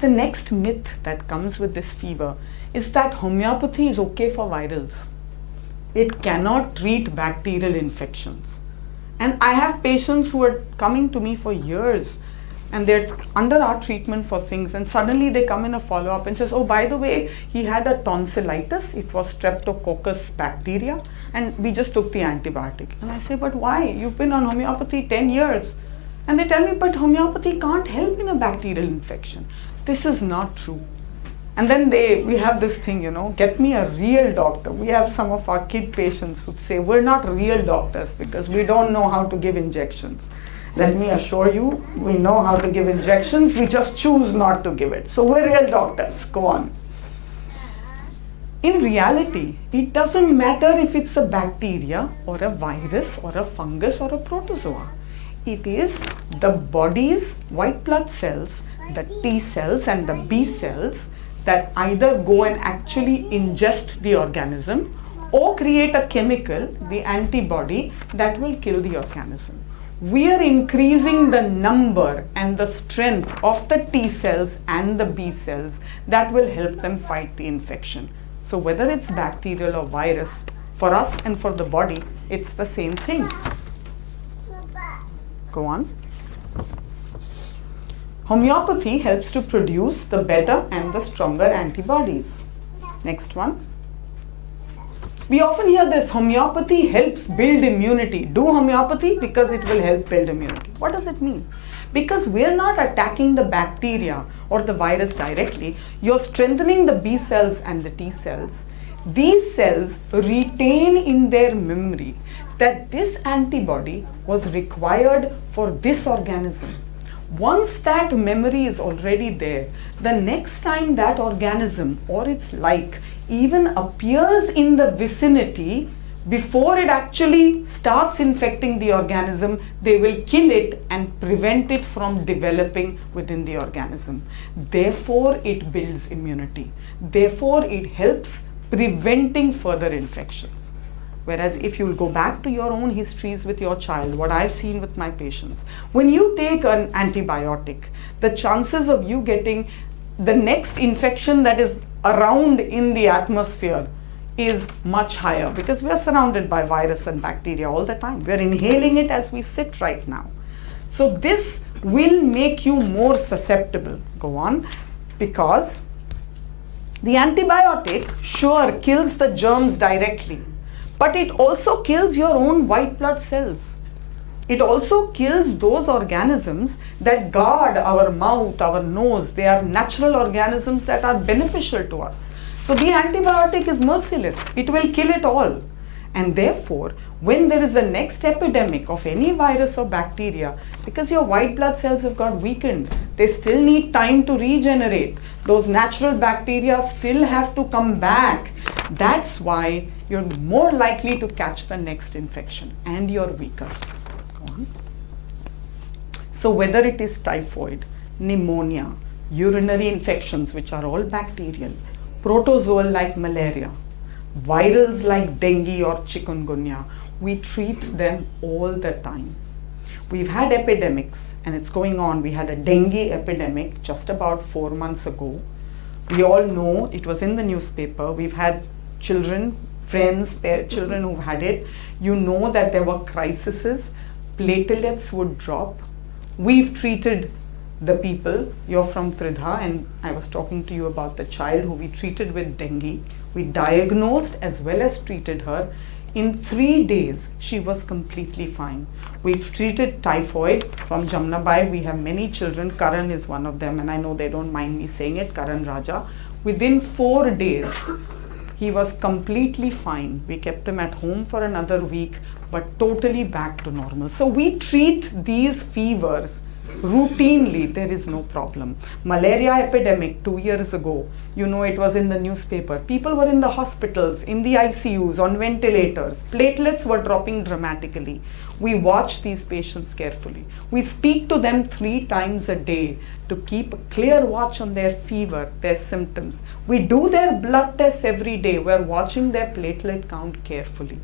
The next myth that comes with this fever is that homeopathy is okay for virals. It cannot treat bacterial infections. And I have patients who are coming to me for years and they're under our treatment for things, and suddenly they come in a follow-up and says, oh, by the way, he had a tonsillitis, it was streptococcus bacteria, and we just took the antibiotic. And I say, but why? You've been on homeopathy 10 years. And they tell me, but homeopathy can't help in a bacterial infection. This is not true. And then we have this thing, get me a real doctor. We have some of our kid patients who say, we're not real doctors because we don't know how to give injections. Let me assure you, we know how to give injections, we just choose not to give it. So we're real doctors. Go on. In reality, it doesn't matter if it's a bacteria or a virus or a fungus or a protozoa. It is the body's white blood cells, the T cells and the B cells that either go and actually ingest the organism or create a chemical, the antibody, that will kill the organism. We are increasing the number and the strength of the T cells and the B cells that will help them fight the infection. So whether it's bacterial or virus, for us and for the body, it's the same thing. Go on. Homeopathy helps to produce the better and the stronger antibodies. Next one. We often hear this, homeopathy helps build immunity. Do homeopathy because it will help build immunity. What does it mean? Because we're not attacking the bacteria or the virus directly, you're strengthening the B cells and the T cells. These cells retain in their memory that this antibody was required for this organism. Once that memory is already there, the next time that organism or its like even appears in the vicinity, before it actually starts infecting the organism, they will kill it and prevent it from developing within the organism. Therefore, it builds immunity. Therefore, it helps preventing further infections. Whereas if you'll go back to your own histories with your child, what I've seen with my patients, when you take an antibiotic, the chances of you getting the next infection that is around in the atmosphere is much higher because we are surrounded by virus and bacteria all the time. We are inhaling it as we sit right now. So this will make you more susceptible. Go on. Because the antibiotic sure kills the germs directly, but it also kills your own white blood cells. It also kills those organisms that guard our mouth, our nose. They are natural organisms that are beneficial to us. So the antibiotic is merciless. It will kill it all. And therefore, when there is a next epidemic of any virus or bacteria, because your white blood cells have got weakened, they still need time to regenerate. Those natural bacteria still have to come back. That's why you're more likely to catch the next infection and you're weaker. Go on. So whether it is typhoid, pneumonia, urinary infections, which are all bacterial, protozoal like malaria, virals like dengue or chikungunya, we treat them all the time. We've had epidemics and it's going on. We had a dengue epidemic just about 4 months ago. We all know it was in the newspaper. We've had children, friends, children who've had it. You know that there were crises. Platelets would drop. We've treated the people. You're from Tridha, and I was talking to you about the child who we treated with dengue. We diagnosed as well as treated her. In 3 days, she was completely fine. We've treated typhoid from Jamnabai. We have many children. Karan is one of them, and I know they don't mind me saying it, Karan Raja. Within 4 days, he was completely fine. We kept him at home for another week, but totally back to normal. So we treat these fevers routinely. There is no problem. Malaria epidemic 2 years ago, you know, it was in the newspaper. People were in the hospitals, in the ICUs, on ventilators. Platelets were dropping dramatically. We watch these patients carefully. We speak to them 3 times a day to keep a clear watch on their fever, their symptoms. We do their blood tests every day. We're watching their platelet count carefully.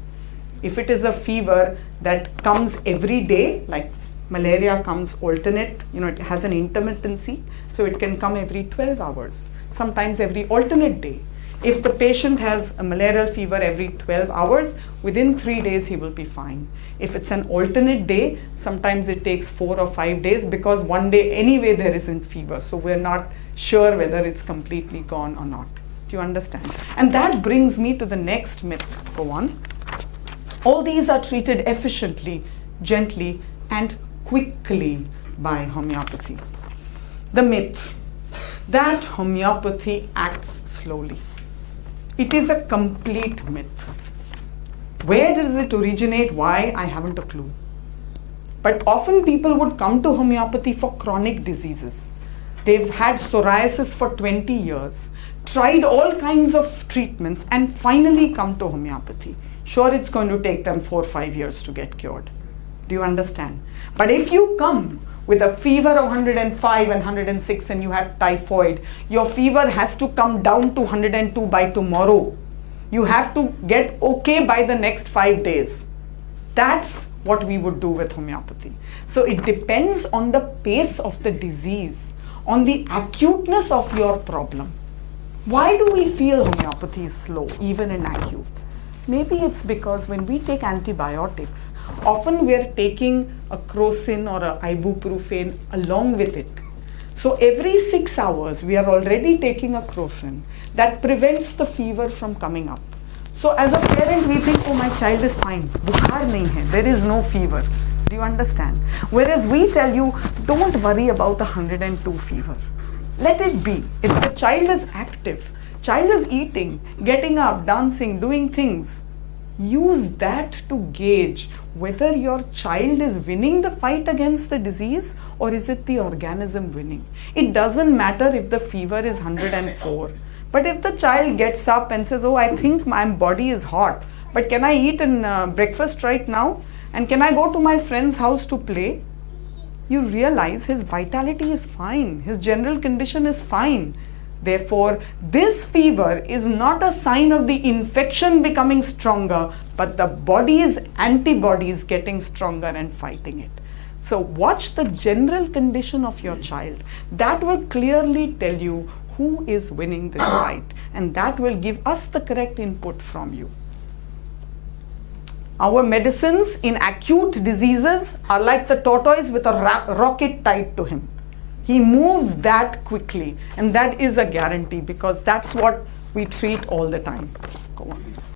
If it is a fever that comes every day, like Malaria comes alternate, it has an intermittency, so it can come every 12 hours, sometimes every alternate day. If the patient has a malarial fever every 12 hours, within 3 days he will be fine. If it's an alternate day, sometimes it takes 4 or 5 days, because one day anyway there isn't fever, so we're not sure whether it's completely gone or not. Do you understand? And that brings me to the next myth. Go on. All these are treated efficiently, gently, and quickly by homeopathy. The myth that homeopathy acts slowly. It is a complete myth. Where does it originate? Why? I haven't a clue. But often people would come to homeopathy for chronic diseases. They've had psoriasis for 20 years, tried all kinds of treatments, and finally come to homeopathy. Sure, it's going to take them 4 or 5 years to get cured. Do you understand? But if you come with a fever of 105 and 106 and you have typhoid, your fever has to come down to 102 by tomorrow. You have to get okay by the next 5 days. That's what we would do with homeopathy. So it depends on the pace of the disease, on the acuteness of your problem. Why do we feel homeopathy is slow, even in acute? Maybe it's because when we take antibiotics, often we're taking a crocin or a ibuprofen along with it. So every 6 hours, we are already taking a crocin that prevents the fever from coming up. So as a parent, we think, oh, my child is fine. Bukhar nahi hai. There is no fever. Do you understand? Whereas we tell you, don't worry about 102 fever. Let it be. If the child is active, child is eating, getting up, dancing, doing things, use that to gauge whether your child is winning the fight against the disease or is it the organism winning. It doesn't matter if the fever is 104. But if the child gets up and says, oh, I think my body is hot, but can I eat breakfast right now? And can I go to my friend's house to play? You realize his vitality is fine. His general condition is fine. Therefore, this fever is not a sign of the infection becoming stronger, but the body's antibodies getting stronger and fighting it. So watch the general condition of your child. That will clearly tell you who is winning this fight, and that will give us the correct input from you. Our medicines in acute diseases are like the tortoise with a rocket tied to him. He moves that quickly, and that is a guarantee because that's what we treat all the time. Go on.